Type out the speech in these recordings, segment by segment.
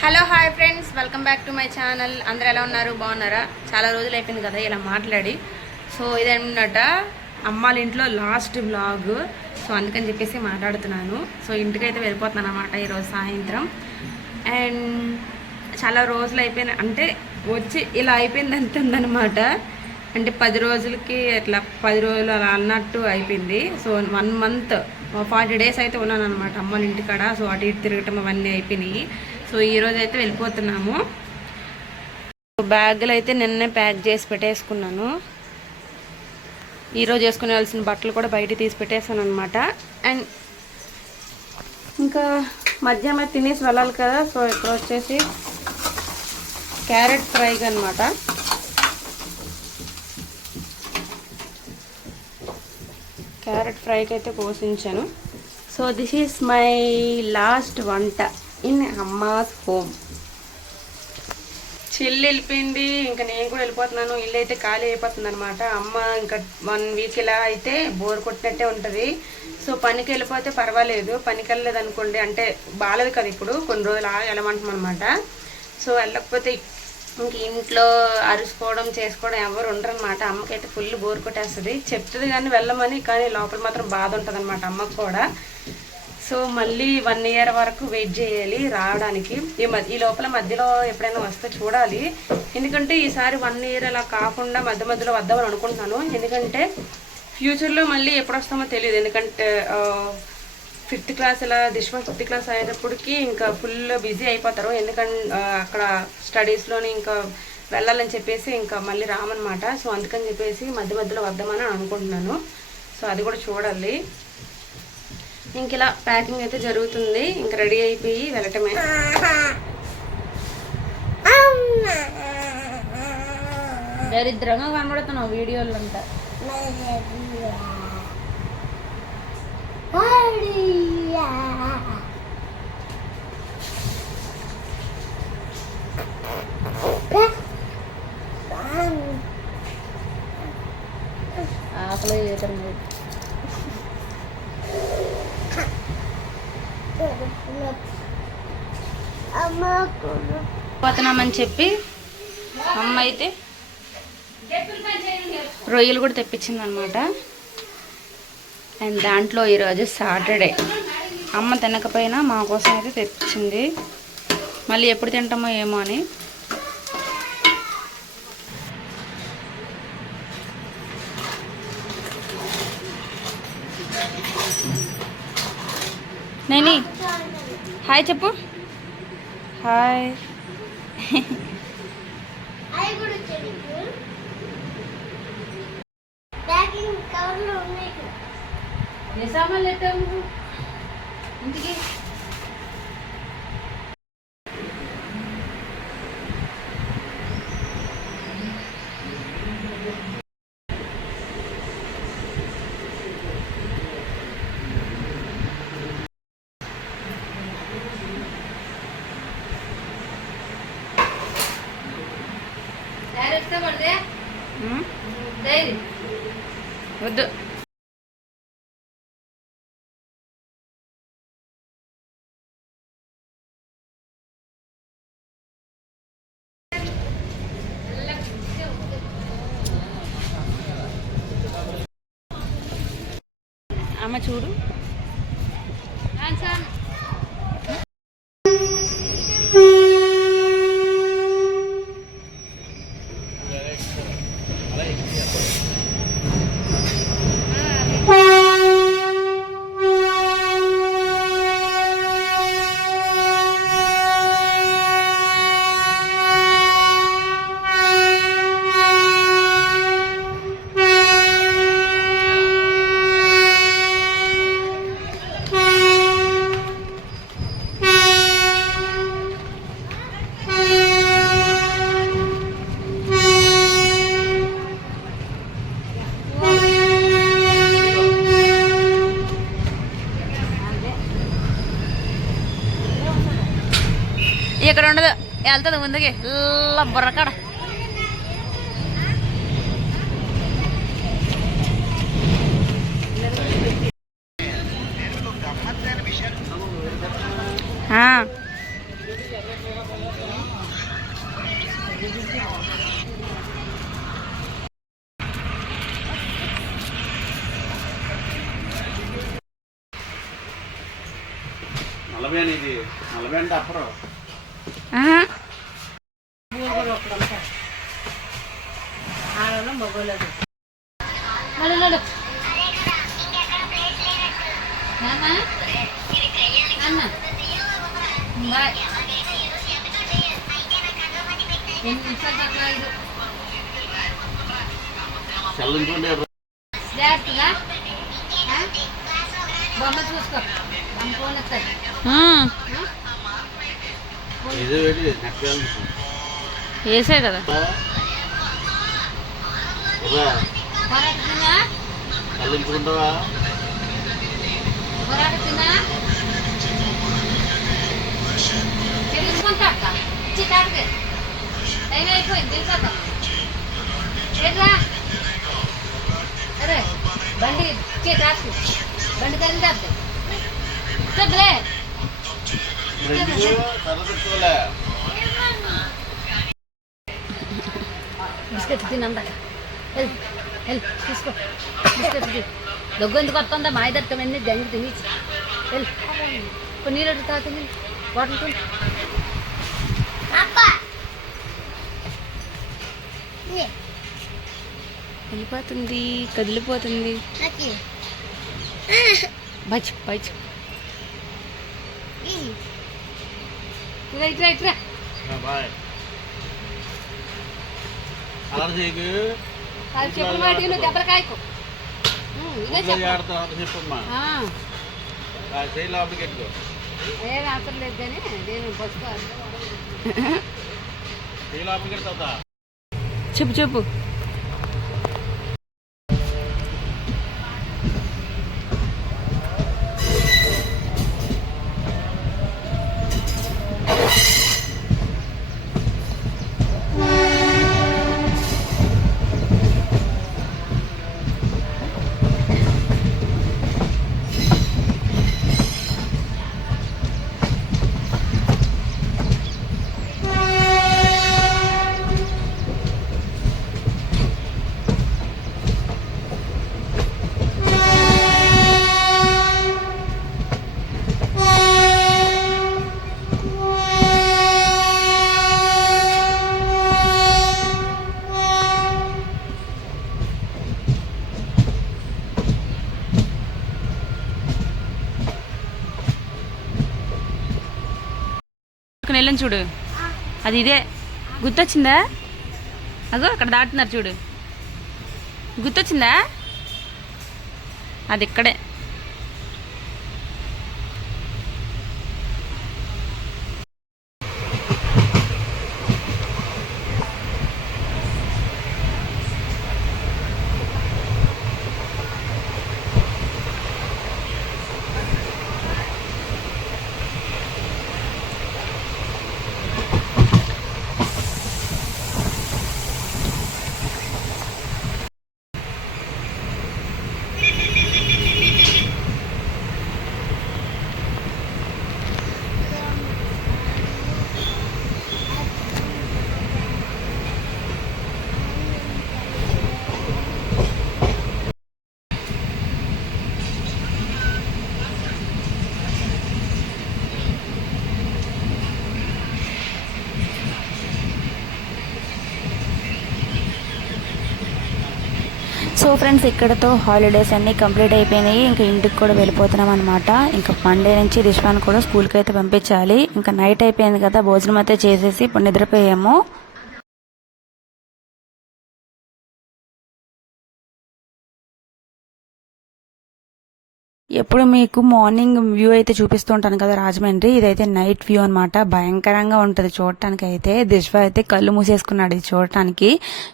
Hello hi friends, welcome back to my channel. అందరూ ఎలా ఉన్నారు? బాగున్నారా? చాలా రోజులు అయిపోయింది కదా ఇలా మాట్లాడి. సో ఇదేమన్నట అమ్మాళ్ళ ఇంట్లో లాస్ట్ వ్లాగ్. సో అందుకని చెప్పేసి మాట్లాడుతున్నాను. సో ఇంటికైతే వెళ్ళిపోతున్నాను అన్నమాట ఈరోజు సాయంత్రం. అండ్ చాలా రోజులు అయిపోయినాయి, అంటే వచ్చి ఇలా అయిపోయింది అంత ఉందన్నమాట. అంటే 10 రోజులకి అట్లా 10 రోజులు అలా అన్నట్టు అయిపోయింది. సో 1 మంత్ 40 డేస్ అయితే ఉన్నాను అనమాట అమ్మాళ్ళ ఇంటికాడ. సో అటు ఇటు తిరగటం అవన్నీ అయిపోయినాయి. సో ఈరోజు అయితే వెళ్ళిపోతున్నాము. బ్యాగులు అయితే నిన్నే ప్యాక్ చేసి పెట్టేసుకున్నాను. ఈరోజు వేసుకునేవలసిన బట్టలు కూడా బయట తీసి పెట్టేసాను అనమాట. అండ్ ఇంకా మధ్యాహ్నం తినేసి వెళ్ళాలి కదా. సో ఇక్కడ వచ్చేసి క్యారెట్ ఫ్రై అనమాట. క్యారెట్ ఫ్రైకి అయితే పోషించాను. So this is my last వంట ఇన్ అమ్మాస్ హోమ్. చెల్లి వెళ్ళిపోయింది, ఇంకా నేను కూడా వెళ్ళిపోతున్నాను. ఇల్లు అయితే ఖాళీ అయిపోతుంది అనమాట. అమ్మ ఇంకా 1 వీక్ ఇలా అయితే బోర్ కొట్టినట్టే ఉంటుంది. సో పనికి వెళ్ళిపోతే పర్వాలేదు, పనికి వెళ్ళలేదు అనుకోండి, అంటే బాగాలేదు కదా ఇప్పుడు, కొన్ని రోజులు వెళ్ళమంటాం అనమాట. సో వెళ్ళకపోతే ఇంక ఇంట్లో అరుచుకోవడం చేసుకోవడం ఎవరు ఉండరు అనమాట. అమ్మకైతే ఫుల్ బోర్ కొట్టేస్తుంది. చెప్తుంది కానీ వెళ్ళమని, కానీ లోపల మాత్రం బాధ ఉంటుంది అనమాట అమ్మకు కూడా. సో మళ్ళీ 1 ఇయర్ వరకు వెయిట్ చేయాలి రావడానికి. ఈ లోపల మధ్యలో ఎప్పుడైనా వస్తే చూడాలి. ఎందుకంటే ఈసారి 1 ఇయర్ అలా కాకుండా మధ్య మధ్యలో వద్దామని అనుకుంటున్నాను. ఎందుకంటే ఫ్యూచర్లో మళ్ళీ ఎప్పుడు వస్తామో తెలియదు. ఎందుకంటే 5th క్లాస్ ఇలా దిష్మ 5th క్లాస్ అయ్యేటప్పటికి ఇంకా ఫుల్ బిజీ అయిపోతారు. ఎందుకంటే అక్కడ స్టడీస్లోని ఇంకా వెళ్ళాలని చెప్పేసి ఇంకా మళ్ళీ రామన్నమాట. సో అందుకని చెప్పేసి మధ్య మధ్యలో వద్దామని అనుకుంటున్నాను. సో అది కూడా చూడాలి. ఇంక ఇలా ప్యాకింగ్ అయితే జరుగుతుంది. ఇంక రెడీ అయిపోయి వెళ్ళటమే. దరిద్రంగా కనబడుతున్నావు వీడియోలో అంతా. ఆకలి పోతున్నామని చెప్పి అమ్మ అయితే రొయ్యలు కూడా తెప్పించింది అనమాట. అండ్ దాంట్లో ఈరోజు సాటర్డే అమ్మ తినకపోయినా మా కోసం అయితే తెప్పించింది. మళ్ళీ ఎప్పుడు తింటామో ఏమో అని. నేని హాయ్ చెప్పు. హాయ్. ఇంటికి వద్దు. అమ్మ చూడు. ఇక్కడ ఉండదు, వెళ్తుంది ముందుకి బుర్రకాడ. నలభై అనేది 40 అంటే అప్పరు ఆడవాళ్ళం మగోళ్ళదు చల్లించుకుంటే బొమ్మ చూసుకో ఫోన్ వస్తుంది ఏదో వేసే కదా చల్లించుకుంటావా తెలుసుకుంటా టైం అయిపోయింది అరే బండి రాసు బండి తల్లి చెప్పులే బిస్కెట్ తినందాక తీసుకో బిస్కెట్ దగ్గు ఎందుకు వస్తుందా మా ఇద్దరికమన్నీ గంగి తిని వెళ్ళి ఇప్పుడు నీళ్ళు తాగుతుంది వాటర్ వెళ్ళిపోతుంది కదిలిపోతుంది బచ్ బచ్ ఇట్రా ఇట్రా చెప్పులు మాటికి నువ్వు దెబ్బలు కాయకు చెప్పమ్మా లోపలికి ఎట్టుకో ఏం అవసరం లేదు కానీ నేను బస్సుకోవాలి లోపలికి ఎడతా చెప్పు చెప్పు వెళ్ళని చూడు అది ఇదే గుర్తొచ్చిందా అగో అక్కడ దాటున్నారు చూడు గుర్తొచ్చిందా అది ఇక్కడే సో ఫ్రెండ్స్ ఇక్కడతో హాలిడేస్ అన్నీ కంప్లీట్ అయిపోయినాయి. ఇంకా ఇంటికి కూడా వెళ్ళిపోతున్నాం అనమాట. ఇంకా మండే నుంచి రిష్వాన్ కూడా స్కూల్కి అయితే పంపించాలి. ఇంకా నైట్ అయిపోయింది కదా, భోజనం అయితే చేసేసి ఇప్పుడు నిద్రపోయాము. ఎప్పుడు మీకు మార్నింగ్ వ్యూ అయితే చూపిస్తూ ఉంటాను కదా రాజమండ్రి, ఇదైతే నైట్ వ్యూ అనమాట. భయంకరంగా ఉంటుంది చూడటానికి. అయితే దిశ్వ అయితే కళ్ళు మూసేసుకున్నాడు ఇది చూడటానికి.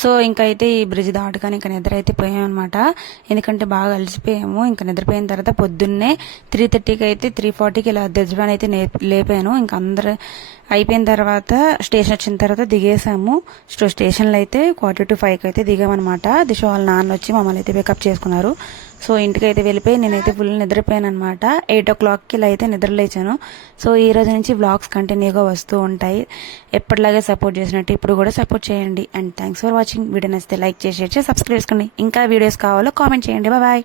సో ఇంకైతే ఈ బ్రిడ్జ్ దాటుకొని ఇంకా నిద్ర అయితే పోయామన్నమాట. ఎందుకంటే బాగా అలసిపోయాము. ఇంకా నిద్రపోయిన తర్వాత పొద్దున్నే 3:30కి అయితే 3:40కి ఇలా దిశ్వాన్ అయితే లేపాను. ఇంకా అందరూ అయిపోయిన తర్వాత స్టేషన్ వచ్చిన తర్వాత దిగేసాము. స్టేషన్లో అయితే 4:45కి అయితే దిగామన్నమాట. దిశ వాళ్ళ నాన్న వచ్చి మమ్మల్ని అయితే పికప్ చేసుకున్నారు. సో ఇంటికి అయితే వెళ్ళిపోయి నేనైతే ఫుల్ నిద్రపోయాను అనమాట. 8 o'clockకి ఇలా అయితే నిద్ర లేచాను. సో ఈ రోజు నుంచి వ్లాగ్స్ కంటిన్యూగా వస్తూ ఉంటాయి. ఎప్పటిలాగే సపోర్ట్ చేసినట్టు ఇప్పుడు కూడా సపోర్ట్ చేయండి. And thanks for watching. Video నచ్చితే లైక్ చేసి షేర్ చేసి సబ్స్క్రైబ్ చేసుకోండి. ఇంకా వీడియోస్ కావాలో కామెంట్ చేయండి. బాయ్.